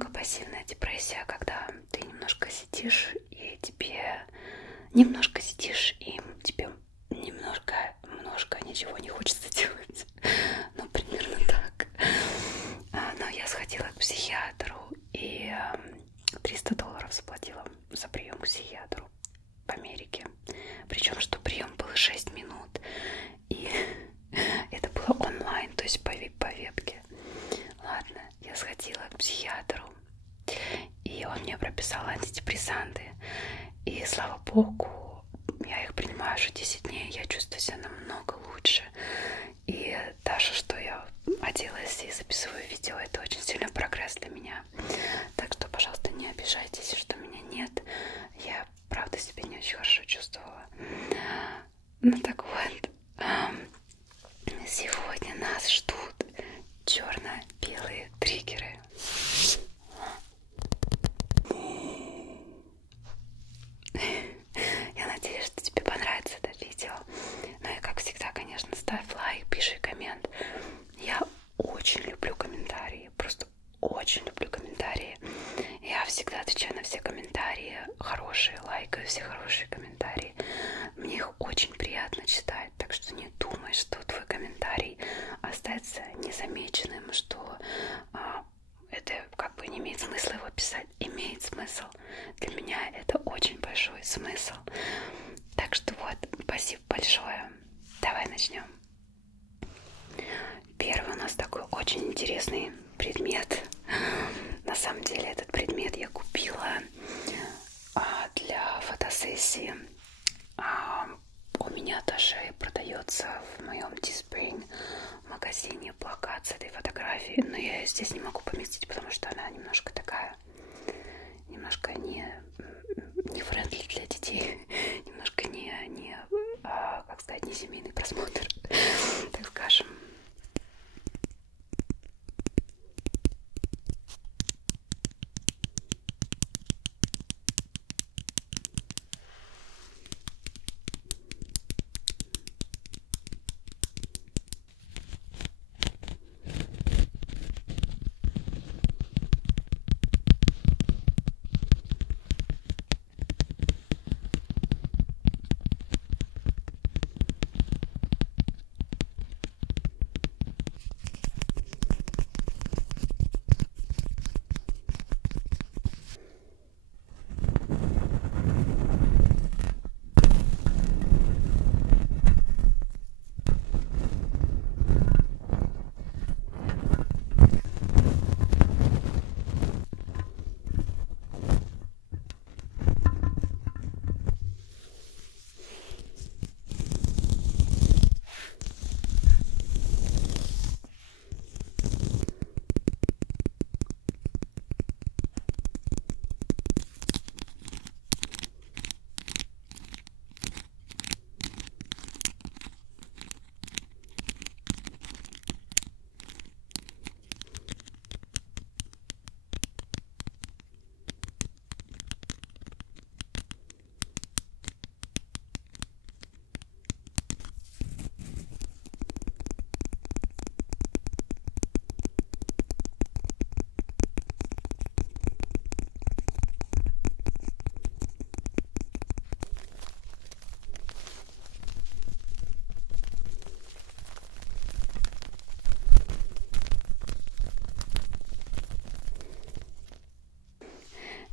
лонгопассивная депрессия, когда ты немножко сидишь и тебе немножко ничего не хочется делать. Ну, примерно так. Но я сходила к психиатру и $300 заплатила за прием к психиатру в Америке. Причем, что прием был 6 минут. И это было онлайн, то есть по вебке. Ладно, я сходила к психиатру. И он мне прописал антидепрессанты. И слава богу, я их принимаю уже 10 дней. Я чувствую себя намного лучше. И даже что я оделась и записываю видео, это очень сильный прогресс для меня. Так что, пожалуйста, не обижайтесь, что меня нет. Я правда себя не очень хорошо чувствовала. Ну так вот, сегодня нас ждут черно-белые триггеры. Я надеюсь, что тебе понравится это видео. Ну и как всегда, конечно, ставь лайк, пиши коммент. Я очень люблю комментарии, просто очень люблю комментарии. Я всегда отвечаю на все комментарии, хорошие, лайкаю все хорошие комментарии. Мне их очень приятно читать, так что не думай, что твой комментарий остается незамеченным, что это как бы не имеет смысла его писать. Имеет смысл. Для меня это очень большой смысл. Так что вот, спасибо большое. Давай начнем. Первый у нас такой очень интересный предмет. На самом деле этот предмет я купила для фотосессии. У меня даже продается в моем Teespring магазине плакат с этой фотографией, но я ее здесь не могу поместить, потому что она немножко такая, немножко не френдли для детей, немножко как сказать, не семейный просмотр, так скажем.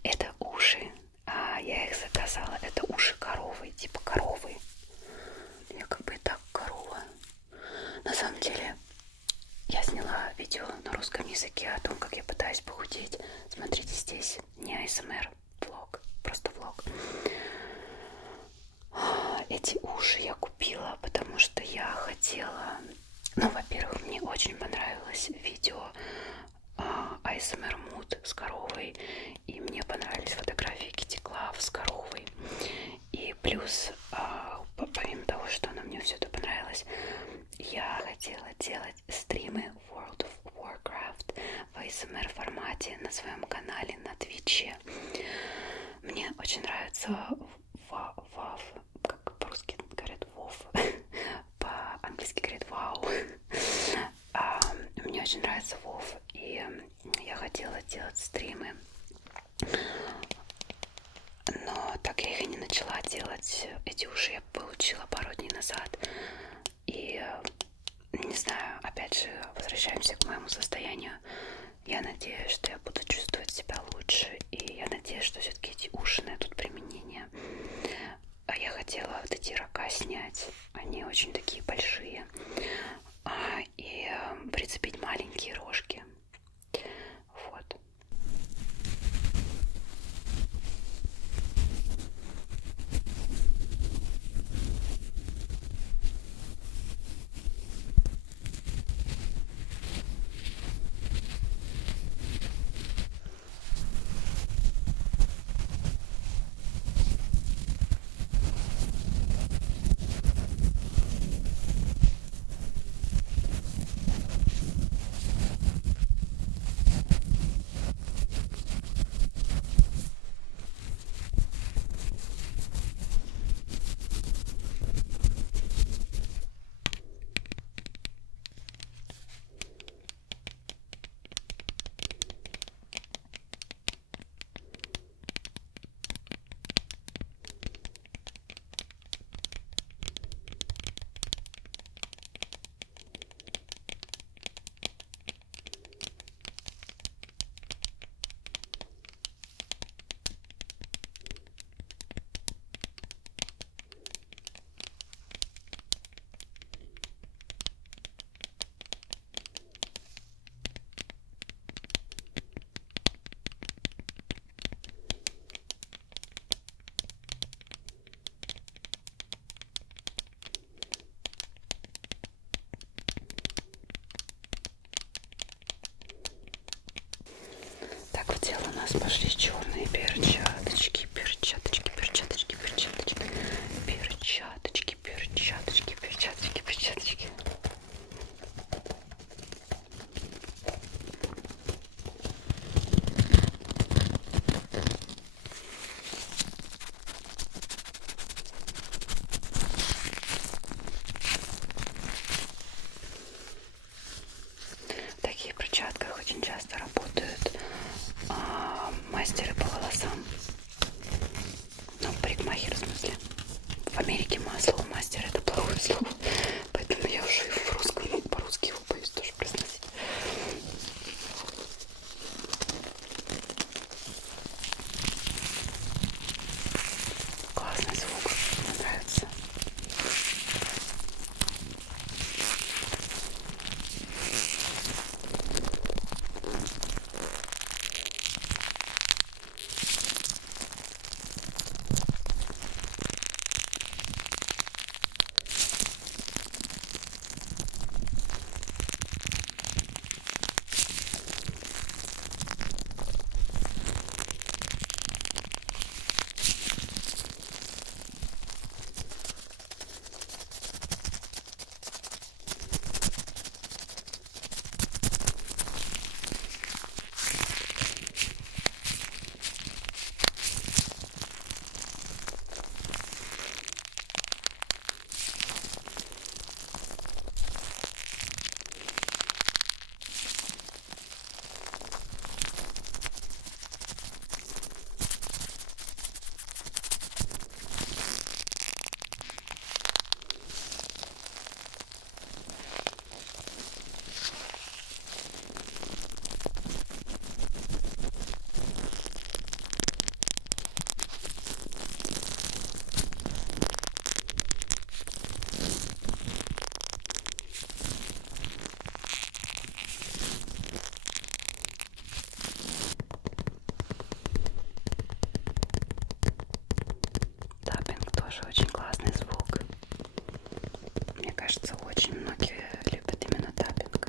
Это уши. Я их заказала. Это уши коровы, типа коровы. Я как бы и так корова. На самом деле, я сняла видео на русском языке о том, как я пытаюсь похудеть. Смотрите здесь. Не ASMR влог, просто влог. Эти уши я купила, потому что я хотела... Ну, во-первых, мне очень понравилось видео ASMR Mood с коровой, и мне понравились фотографии Kitty Club с коровой. И плюс, помимо того, что она мне все это понравилось, я хотела делать стримы World of Warcraft в ASMR формате на своем канале на Твиче. Мне очень нравится WoW, как по-русски говорят WoW, по-английски говорят WoW. Мне очень нравится WoW, и я хотела делать стрим гримы. Но так я их и не начала делать. Эти уши я получила пару дней назад. И не знаю, опять же, возвращаемся к моему состоянию. Я надеюсь, что я буду чувствовать себя лучше. И я надеюсь, что все-таки эти уши найдут применение. А я хотела вот эти рога снять. Они очень такие большие. И прицепить маленькие рожки. Вот. Так, в дело у нас пошли черные перчаточки, перчаточки, перчаточки, перчаточки, перчаточки, перчаточки, перчаточки, перчаточки. В таких перчатках очень часто работают мастеры по волосам. Ну, парикмахер, в смысле. В Америке слово мастер это плохое слово. Поэтому я уже в русском, ну, по-русски его боюсь тоже произносить. Классный звук, мне нравится. Таппинг тоже очень классный звук. Мне кажется, очень многие любят именно таппинг.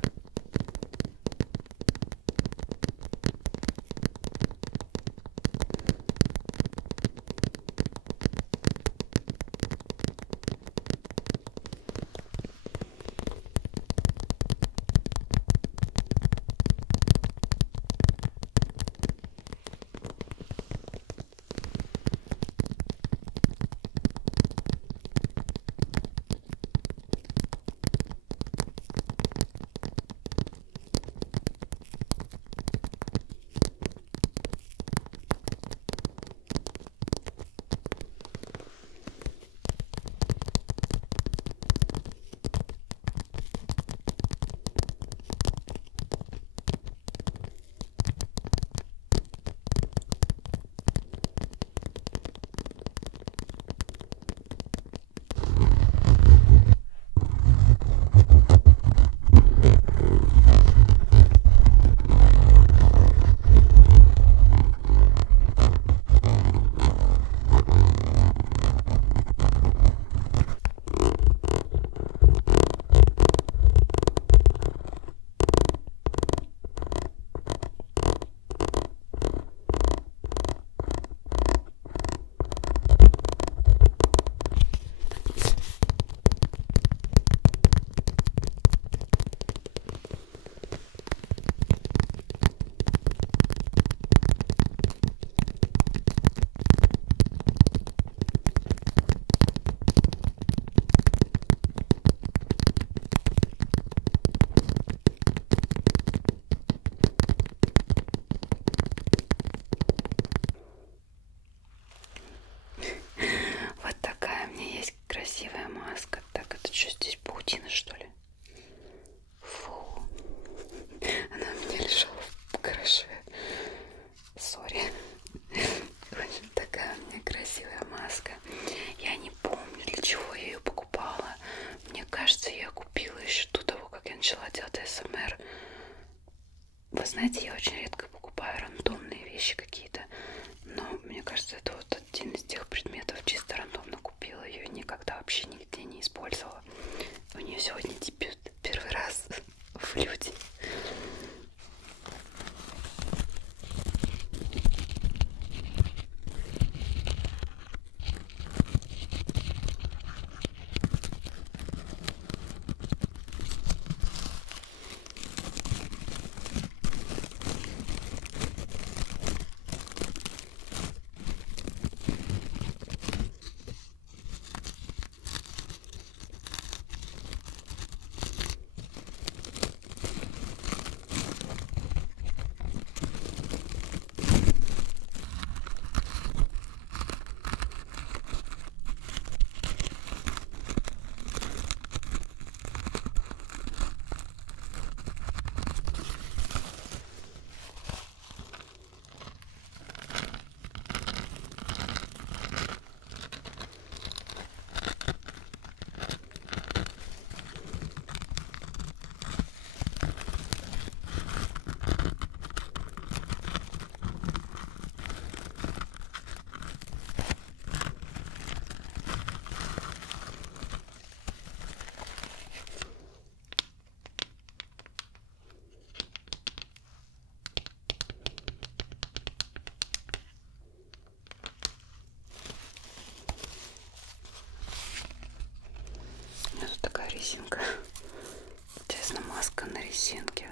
сори. Очень такая у меня красивая маска. Я не помню, для чего я ее покупала. Мне кажется, я купила еще до того, как я начала делать АСМР. Вы знаете, я очень редко покупаю рандомные вещи какие-то. Но мне кажется, это вот один из тех предметов. Чисто рандомно купила ее и никогда вообще нигде не использовала. У нее сегодня дебют. Первый раз в люди. У меня тут такая резинка. Интересно, маска на резинке.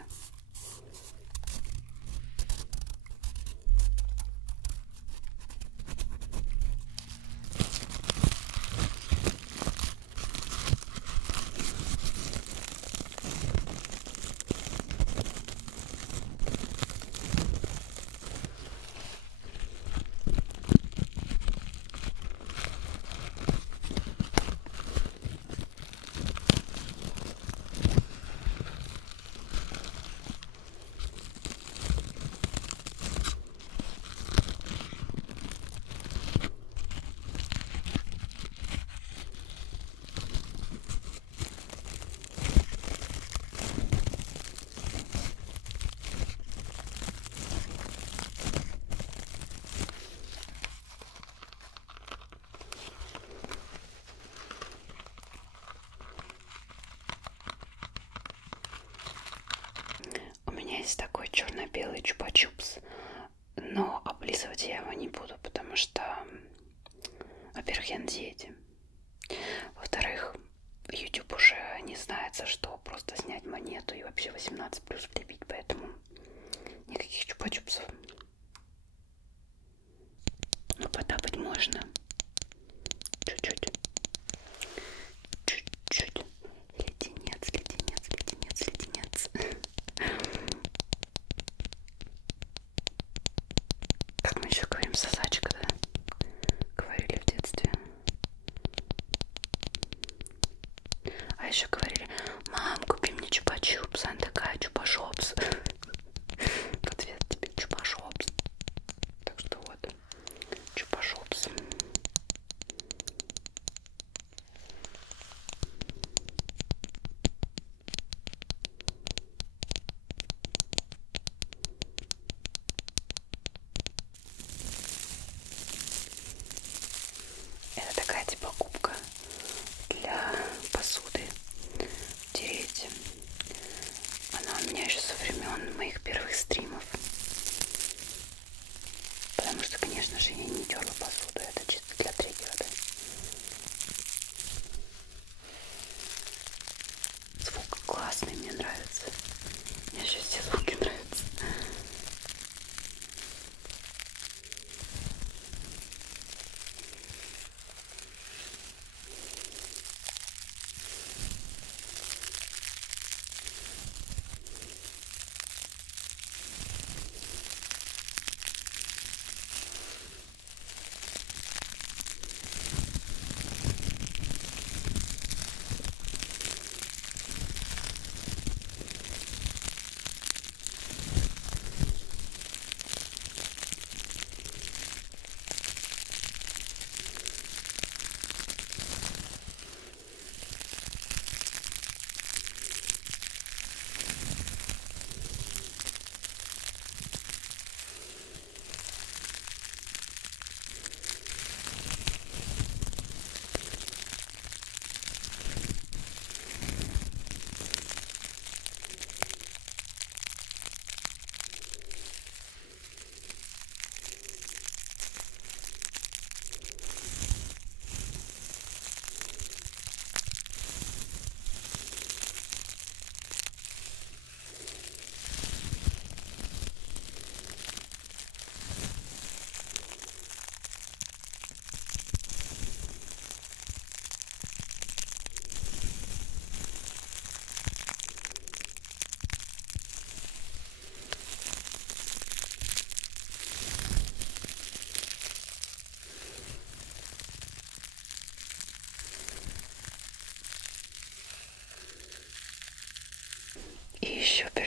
У меня есть такой черно-белый чупа-чупс, но облизывать я его не буду, потому что, во-первых, я на диете. Во-вторых, YouTube уже не знает, за что просто снять монету и вообще 18 плюс влепить, поэтому никаких чупа-чупсов. Но потапать можно. Чуть-чуть. Чуть-чуть. Леденец, леденец, леденец, леденец. Как мы еще говорим, сосачка, да? Говорили в детстве. А еще говорили: мам, купи мне чупа-чупс. Она такая: чупа-шопс. В ответ тебе чупа-шопс. Так что вот, чупа-шопс. Это такая типа губка для посуды тереть. Она у меня еще со времен моих первых стримов. Потому что, конечно же, я не терла посуду. Это чисто для третьего, да? Звук классный, мне нравится. Мне сейчас все звуки нравятся.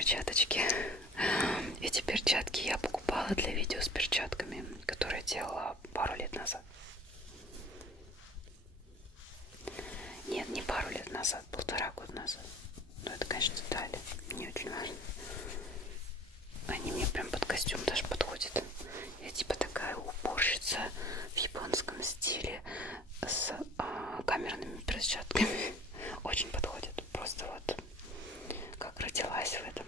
перчаточки. Эти перчатки я покупала для видео с перчатками, которые делала пару лет назад. Нет, не пару лет назад, 1,5 года назад. Но это, конечно, детали, не очень важно. Они мне прям под костюм даже подходят. Я типа такая уборщица в японском стиле с камерными перчатками. Очень подходит. Просто вот как родилась в этом.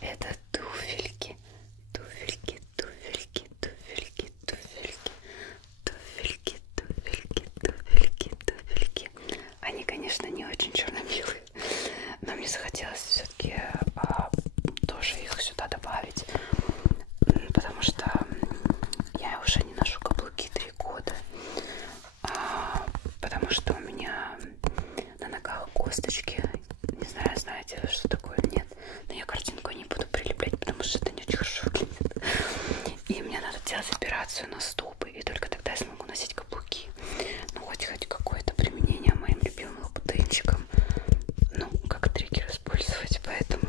Это туфельки, туфельки, туфельки, туфельки, туфельки, туфельки, туфельки, туфельки, туфельки. Они, конечно, не очень черно-белые, но мне захотелось все-таки тоже их сюда добавить, потому что я уже не ношу каблуки 3 года, потому что у меня на ногах косточки. Не знаю, знаете вы, что такое или нет, но я картинку не буду прилеплять, потому что это не очень хорошо выглядит. И мне надо делать операцию на стопы, и только тогда я смогу носить каблуки. Ну, хоть какое-то применение моим любимым лабутенчикам, ну, как триггер использовать, поэтому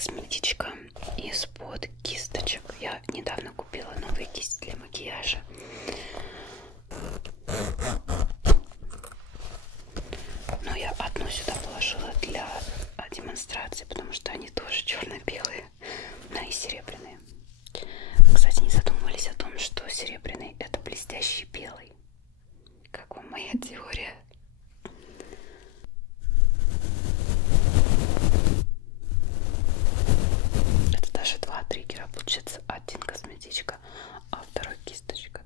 косметичка из-под кисточек. Я недавно купила новые кисти для макияжа. Но я одну сюда положила для демонстрации, потому что они тоже черно-белые, но и серебряные. Кстати, не задумывались о том, что серебряный это блестящий белый. Как вам моя теория? Это даже два триггера. Получается, один косметичка, а второй кисточка.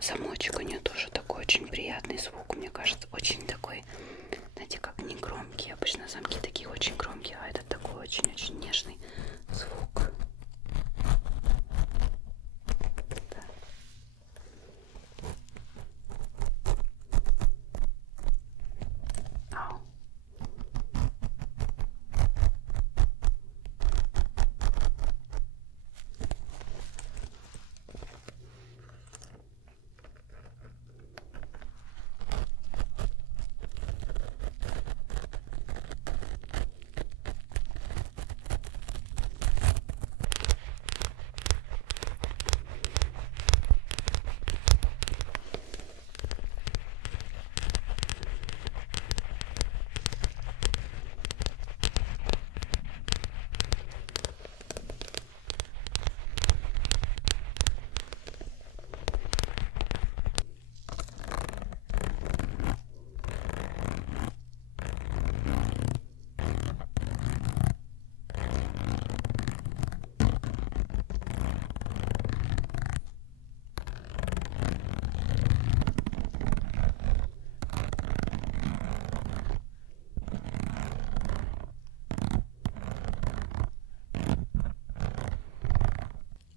Замочек у нее тоже такой очень приятный звук, мне кажется, очень такой, знаете, как не громкий. Обычно замки такие очень громкие, а этот такой очень-очень нежный звук. Да. Ау.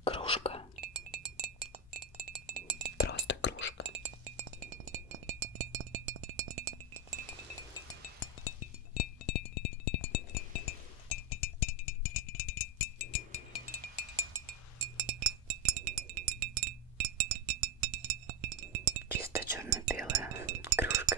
Кружка. Просто кружка. Чисто черно-белая кружка.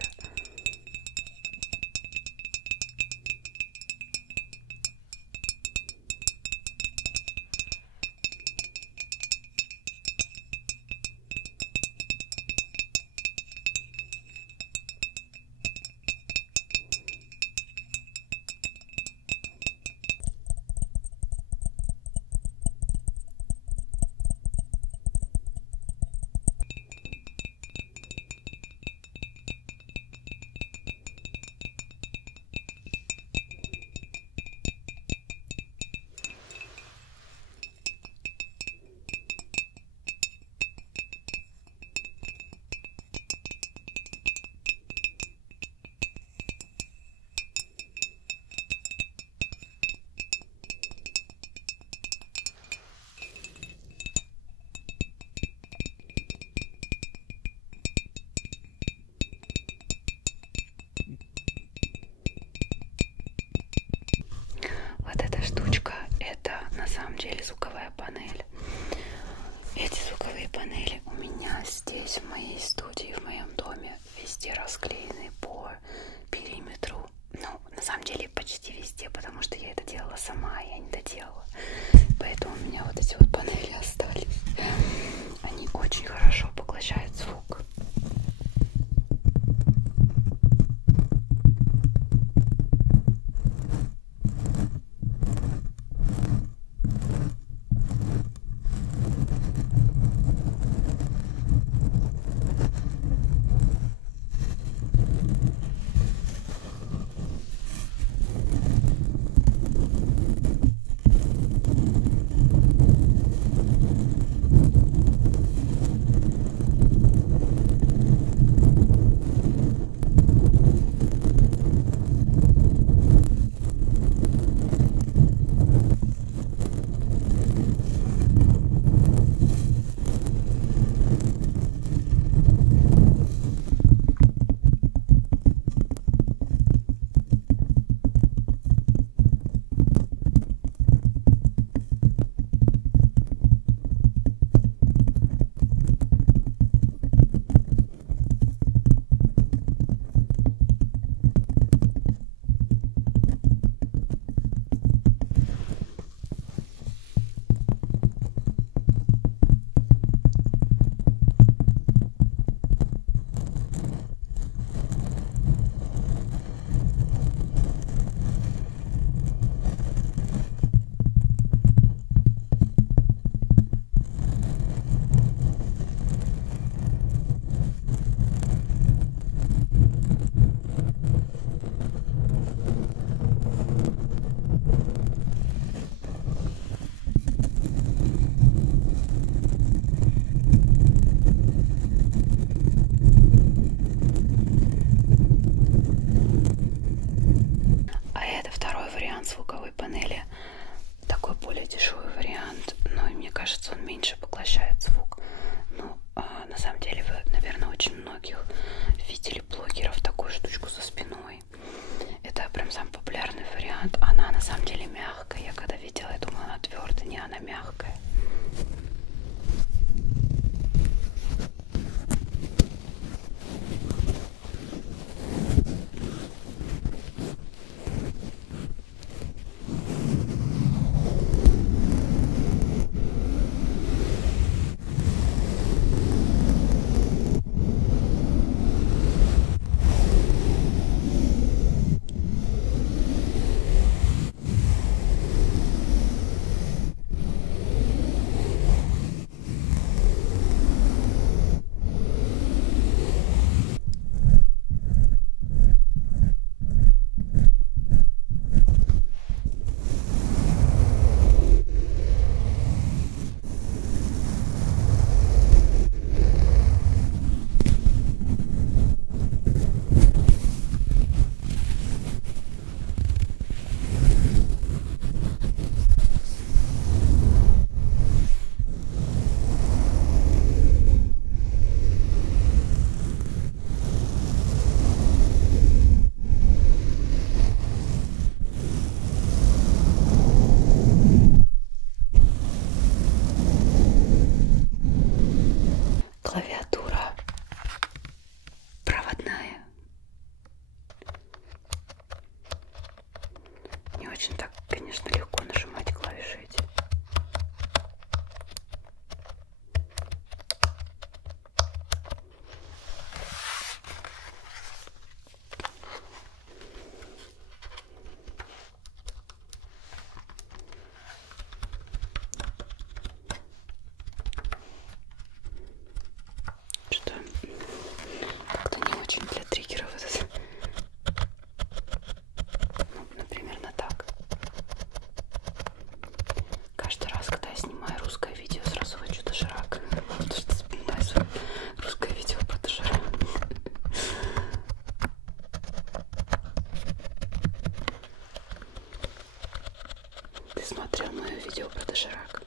Вот эта штучка, это на самом деле звуковая панель. Эти звуковые панели у меня здесь, в моей студии, в моем доме, везде расклеены по периметру. Ну, на самом деле, почти везде, потому что я это делала сама, я не доделала. Поэтому у меня вот эти вот панели остались. Они очень хорошо поглощают звук. панели такой более дешевый вариант, но мне кажется, он меньше поглощает звук. Ну, на самом деле вы, наверное, очень многих видели блогеров такую штучку за спиной. Это прям самый популярный вариант. Она на самом деле мягкая. Я когда видела, я думала, она твердая, не, она мягкая. Клавиатура проводная. Не очень так, конечно, легко нажимать клавиши эти. Что как-то не очень для триггеров этот. Ну, например, на так. Каждый раз, когда я снимаю русское видео, сразу хочу доширак. Потому что вспоминаю свое русское видео про доширак. Ты смотрел мое видео про доширак?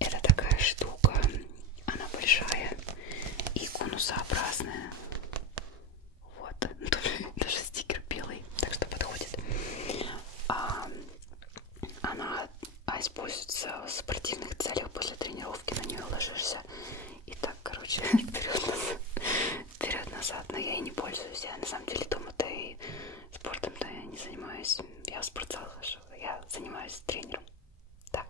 Это такая штука, она большая и конусообразная. Вот, даже стикер белый, так что подходит. Она используется в спортивных целях. После тренировки на нее ложишься и так, короче, вперед-назад. Но я и не пользуюсь. Я на самом деле дома-то и спортом-то я не занимаюсь. Я в спортзал хожу, я занимаюсь тренером. Да.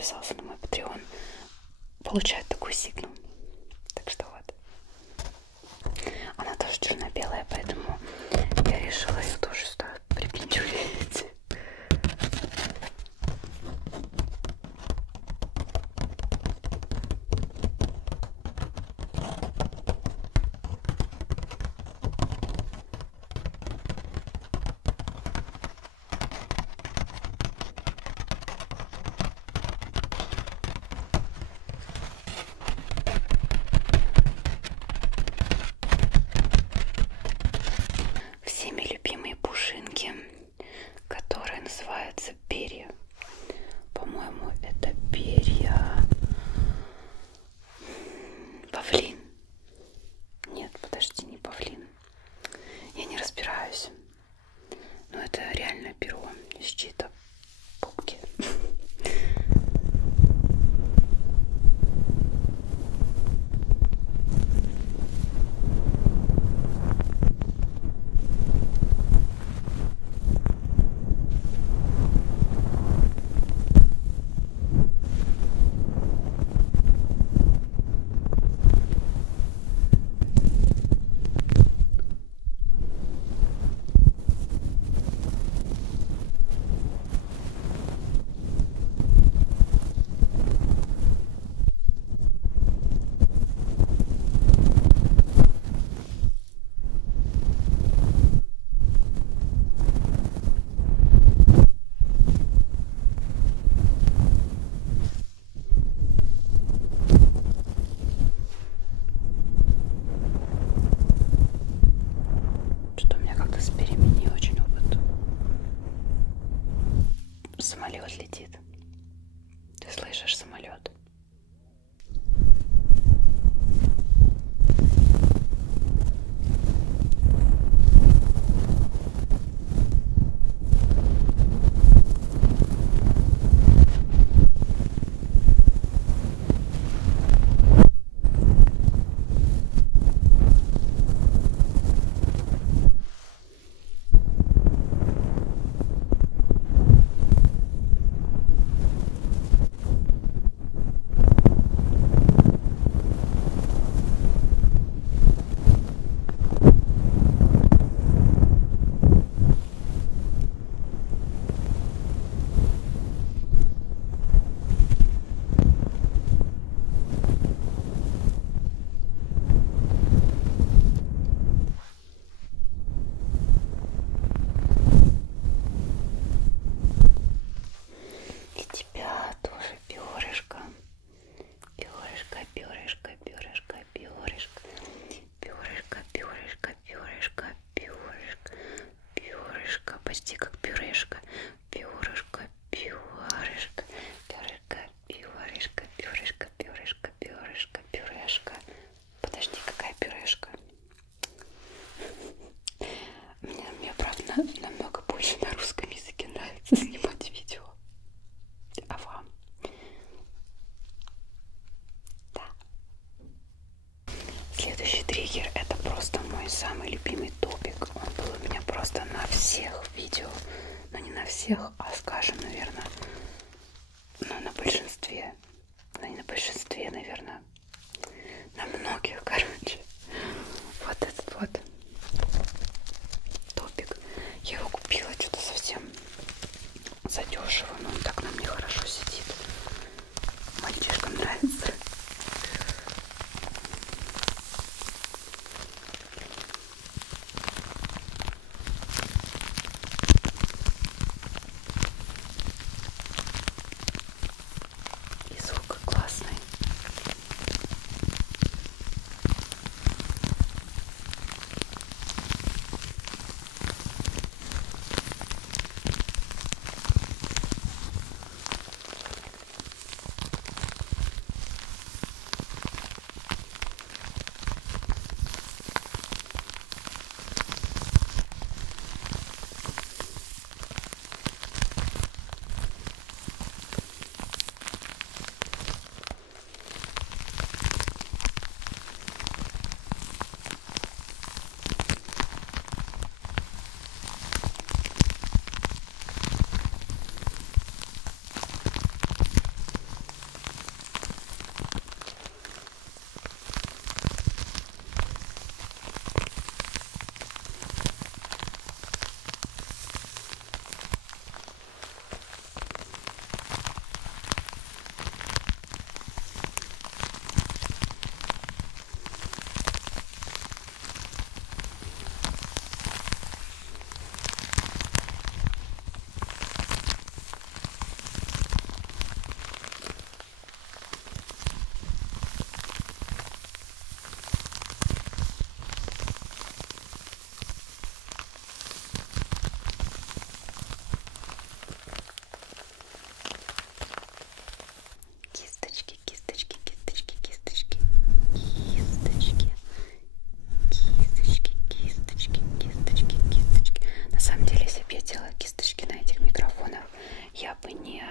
подписался на мой Patreon, получает такую сигну. Так что вот. Она тоже черно-белая, поэтому я решила ее тоже сюда припендюрить. Всеми любимые пушинки, которые называются перья. По-моему, это перья павлин. Нет, подожди, не павлин. Я не разбираюсь. Но это реально перо из чьей-то попки. Что-то у меня как-то с перьями не очень опыт. Самолет летит. Ты слышишь самолет?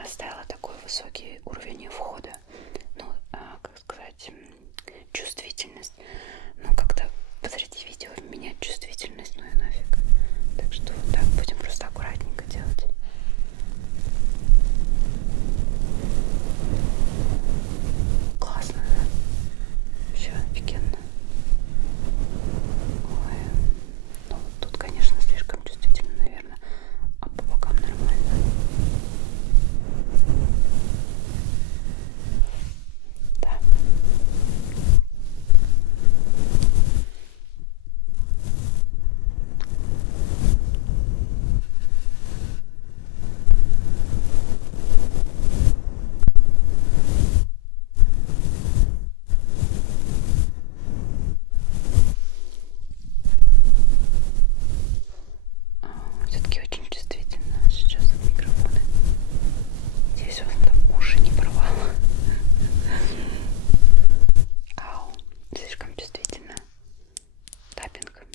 ставила такой высокий уровень входа, ну, как сказать, чувствительность. Ну, как-то посреди видео менять чувствительность, ну и нафиг. Так что вот так будем просто аккуратненько делать. Классно, да? Вообще офигенно. Ой. Ну, тут, конечно, слишком чувствительно, наверное. А по бокам нормально. Да. Все-таки очень чувствительно сейчас от микрофона. Здесь он там уши не порвало. Ау, слишком чувствительно. Таппинг.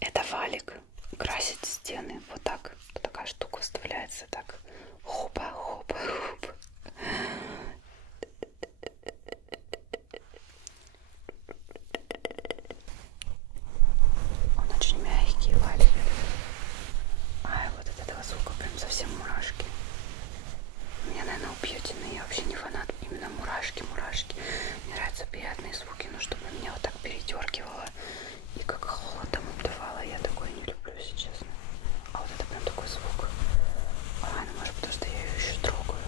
Это валик красит стены. Вот так. Такая штука вставляется так. Хопа, хопа, хопа. Он очень мягкий валик. Ай, вот от этого звука прям совсем мурашки. Меня, наверное, убьете, но я вообще не фанат именно мурашки. Мне нравятся приятные звуки, но чтобы меня вот так передергивало и как холодом обдавало, я такое не люблю, если честно. А вот это прям такой звук. А, ну может потому что я ее еще трогаю.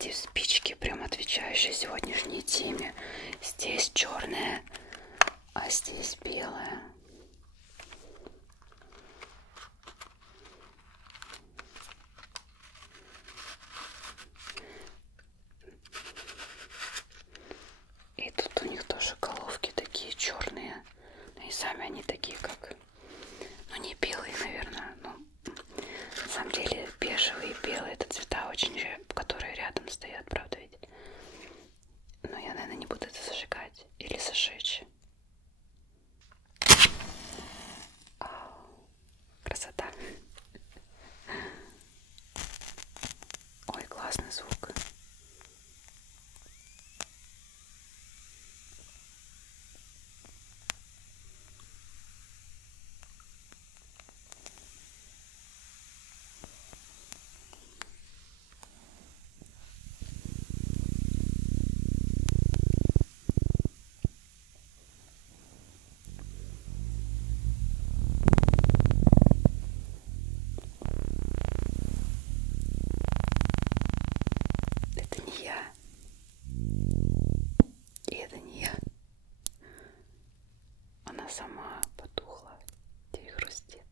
кстати, спички, прям отвечающие сегодняшней теме. Здесь черная, а здесь белая. И тут у них тоже головки такие черные. И сами они такие, как... Ну, не белые, наверное. Но на самом деле бежевые и белые — это цвета очень же, которые рядом стоят, правда ведь? Но я, наверное, не буду это зажигать или зажечь. Красота. Ой, классный звук. Это не я. И это не я. Она сама потухла и хрустит.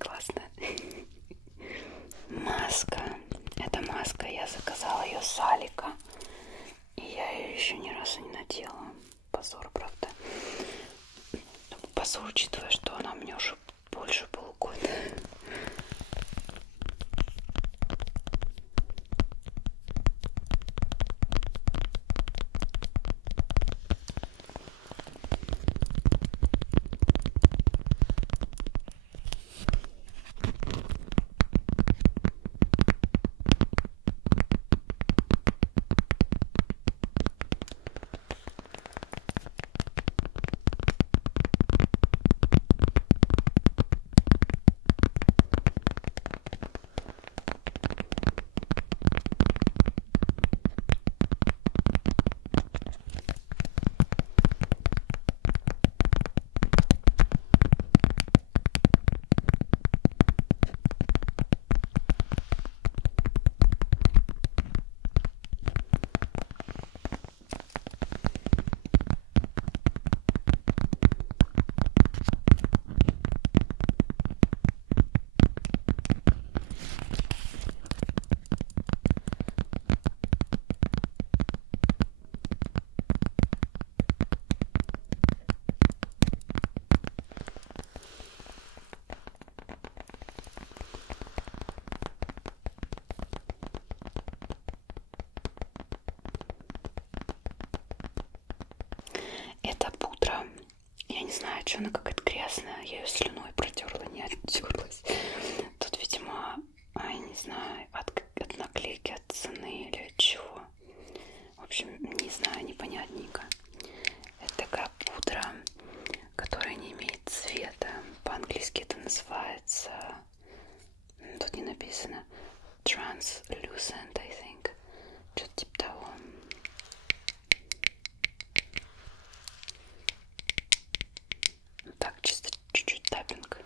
Классно. Маска. Это маска. Я заказала ее с Алика. И я ее еще ни разу не надела. Позор, правда. Позор, учитывая, что она мне уже больше полугода. Это пудра. Я не знаю, что она какая-то грязная. Я ее слюной протерла, не оттерлась. Тут, видимо, я не знаю, от наклейки, от цены или от чего. В общем, не знаю, непонятненько. Это такая пудра, которая не имеет цвета. По-английски это называется... Тут не написано. Translucent, I think. Что-то типа того. Так, чисто чуть-чуть таппинг.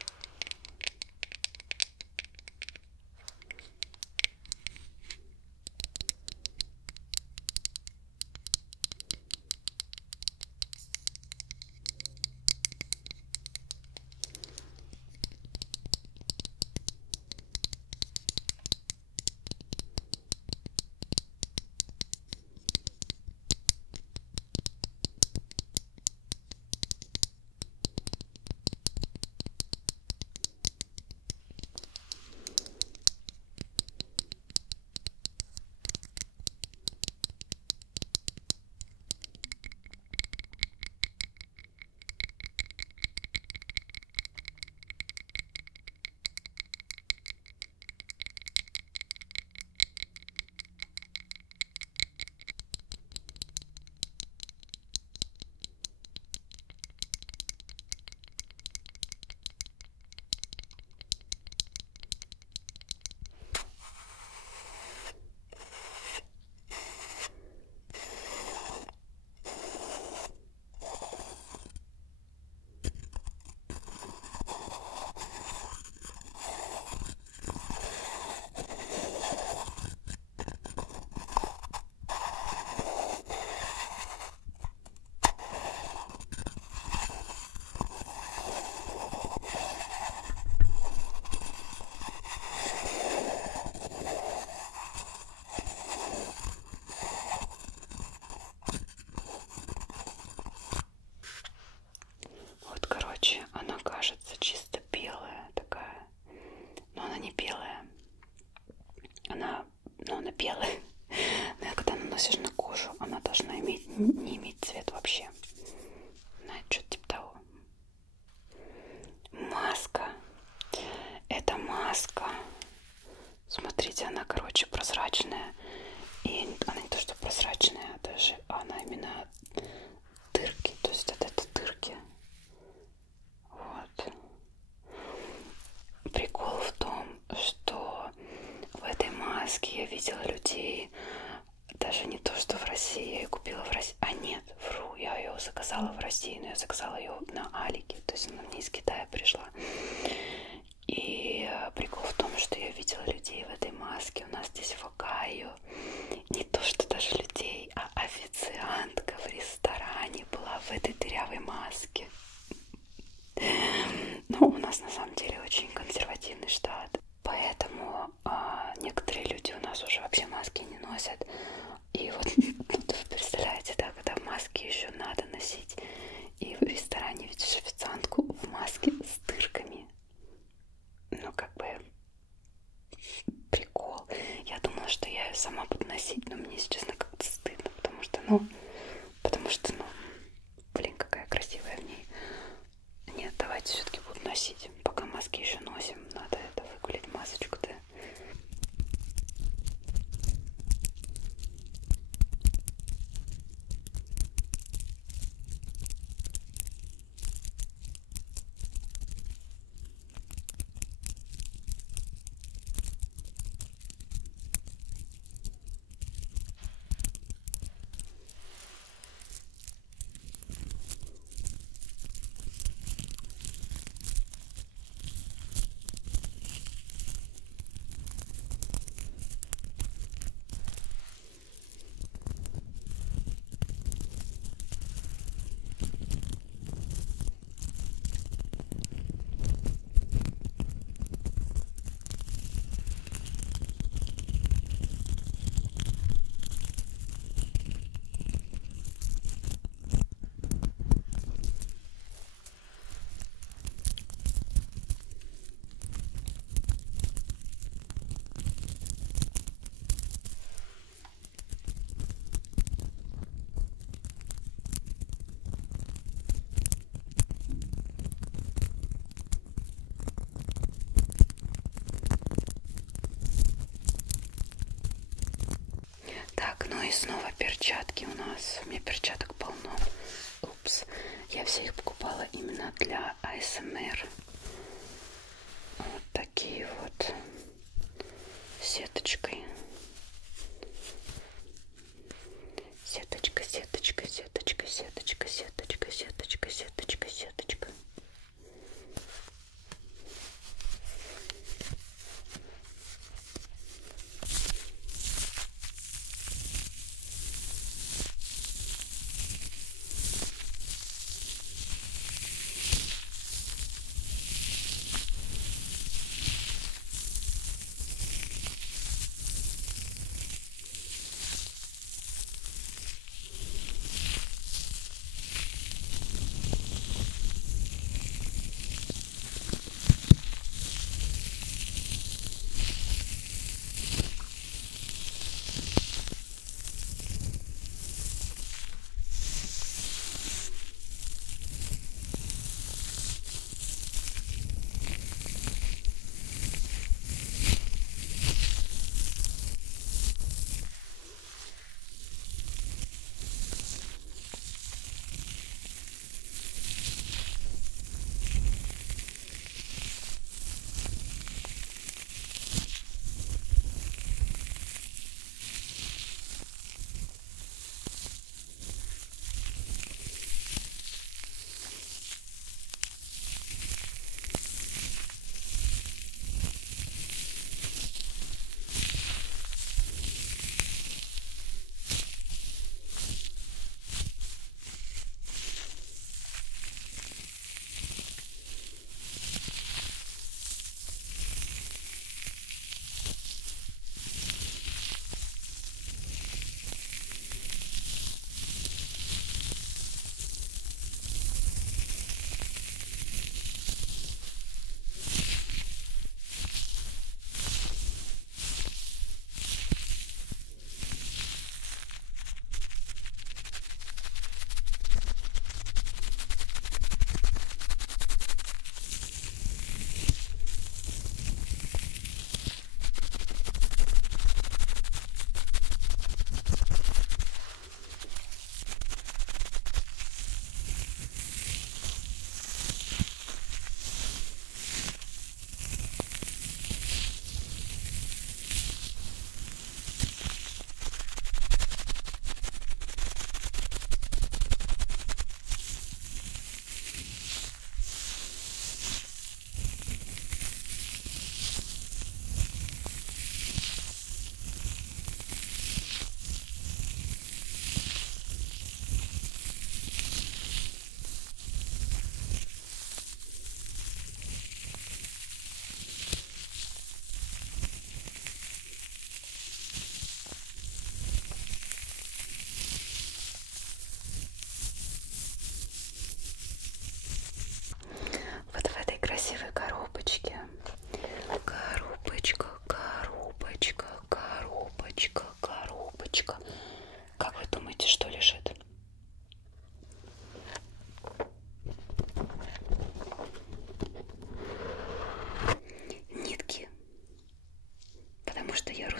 кажется, чисто белая такая. Но она не белая. Она белая. Но когда наносишь на кожу, она должна не иметь цвет вообще. Знаете, что-то типа того. Маска. Это маска. Смотрите, она, короче, прозрачная. И она не то, что прозрачная, даже она именно дырки. То есть это дырки. Вот. Прикол в том, что в этой маске я видела людей, даже не то, что в России, я ее купила в России. А нет, вру, я ее заказала в России, но я заказала ее на Алике. То есть она мне из Китая пришла. И прикол в том, что я видела людей в этой маске. У нас здесь в Огайо не то, что даже людей, а официантка в ресторане была в этой дырявой маске. Ну, у нас на самом деле очень консервативный штат. Поэтому некоторые люди у нас уже вообще маски не носят. И вот вы представляете, да, когда маски еще надо носить. И в ресторане видишь официантку в маске с дырками. Ну, как бы прикол. Я думала, что я ее сама буду носить, но мне, если честно, как-то стыдно, потому что, блин, какая красивая в ней. Нет, давайте все-таки буду носить. Пока маски еще носим, надо это выгулять масочку-то. Так, ну и снова перчатки у нас. У меня перчаток полно. Упс. Я все их покупала именно для АСМР. Вот такие вот. Сеточкой. Сеточка, сеточка, сеточка, сеточка, сеточка, сеточка, сеточка, сеточка.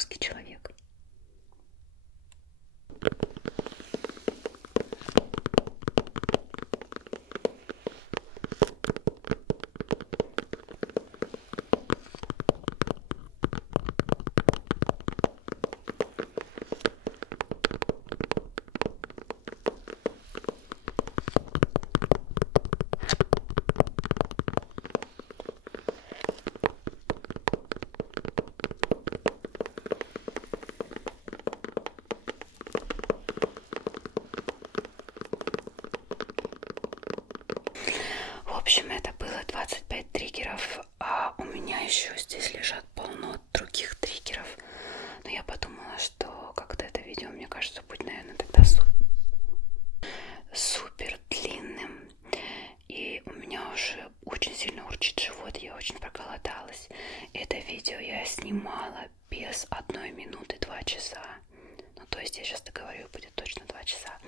русский человек. В общем, это было 25 триггеров, а у меня еще здесь лежат полно других триггеров. Но я подумала, что как-то это видео, мне кажется, будет, наверное, тогда супер длинным. И у меня уже очень сильно урчит живот, я очень проголодалась. Это видео я снимала без 1 минуты 2 часа. Ну, то есть я сейчас договорю, будет точно 2 часа.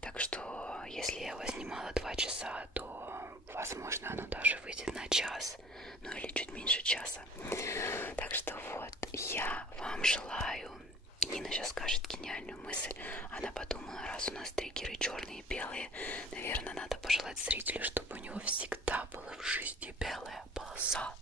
Так что, если я его снимала 2 часа, то, возможно, оно даже выйдет на час. Ну, или чуть меньше часа. Так что вот, я вам желаю... Нина сейчас скажет гениальную мысль. Она подумала, раз у нас триггеры черные и белые, наверное, надо пожелать зрителю, чтобы у него всегда была в жизни белая полоса.